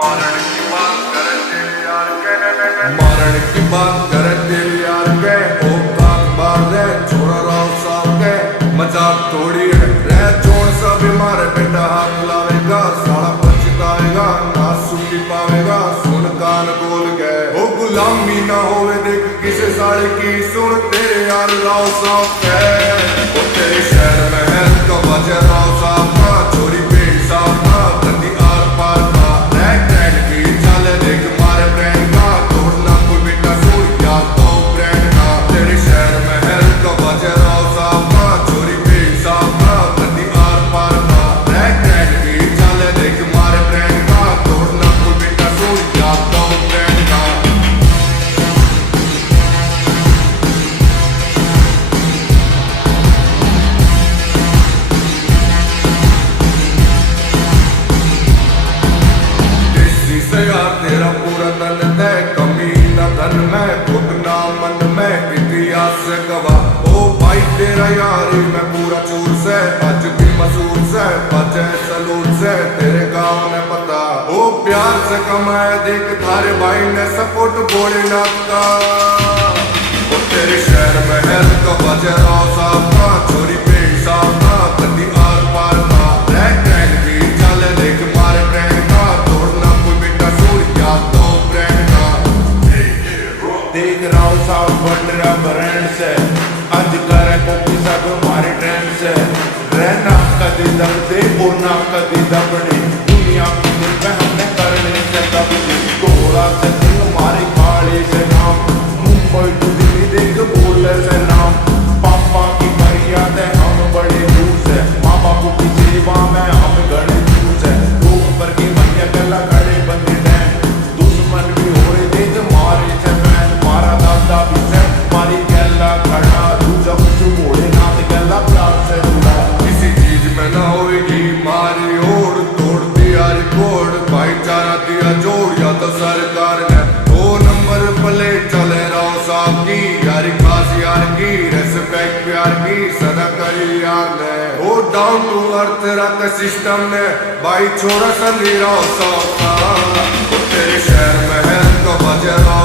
मारण की बात करे दिल यार के, मारण की बात करे दिल यार के। औकात बार दे छोड़ा राव साहब के, मजाक थोड़ी है रह छोड़ सा बीमार बेटा हाथ लावेगा, साला पछताएगा ना सुन पावेगा। सुन कान खोल के ओ गुलामी ना होवे देख किसे साले की, सुन तेरे यार राव साहब के। ओ तेरे शहर में है तो बजे राव साहब का, चोरी पेट साहब का, गंदी आर पार का रैक ट्रेंड की चाले देख मारे ब्रांड का। तोड़ना कोई बेटा सुन या तो ब्रांड का, तेरे शहर में है तो बजे राव साहब का, चोरी पेट साहब का, गंदी आर पार का रैक ट्रेंड की चाले देख मारे ब्रांड का। तोड़ना कोई बेटा सुन या तो ब्रांड का। से यार तेरा पूरा तन तय, कमी न धन में घुटना मन में, इतिहास से गवाह ओ भाई तेरा यारी मैं पूरा चूर से, आज भी मसूर से बचे सलूट से, तेरे गाँव ने पता ओ प्यार से कमाए देख थारे भाई ने सपोर्ट भोलेनाथ का। ओ तेरे शहर में है तो बजे राव साहब का, चोरी पेट साहब का, गंदी आर पार का रैक ट्रेंड की चाले देख मारे ब्रांड का। तोड़ना कोई बेटा सूर या तो ब्रांड का। देख राव साहब बन रहा ब्रांड से, आज करे कॉपी सब हमारे ट्रेंड से। रहना कदी दम दे उड़ना कदी दबने, दुनिया की दिल में हमने करने से कभी थोड़ा से दिल हमारी खाड़ी से नाम, मुंबई टू दिल्ली देख बोले से नाम। पापा की मर्यादा हम बड़े दूर से, माँ बापू की सेवा में हम गड़े दूर से। लोग पर की भैया गला खड़े बंदे हैं, दुश्मन भी हो रहे देख मारे से फैन। मारा दादा भी से मारी गला खड़ा, दूजा कुछ मोड़े नाथ गला प्यार से जुड़ा। किसी चीज में न होगी मारी ओर, तोड़ दिया रिकॉर्ड भाईचारा दिया जोड़, या तो सरकार ने दो नंबर प्लेट चले राव साहब की। यारी खास यार की रेस्पेक्ट प्यार की सदा करी यार ने, ओ डाउन टू अर्थ रख सिस्टम ने भाई छोड़ा सनी राव साहब का। तेरे शहर में है तो बजे राव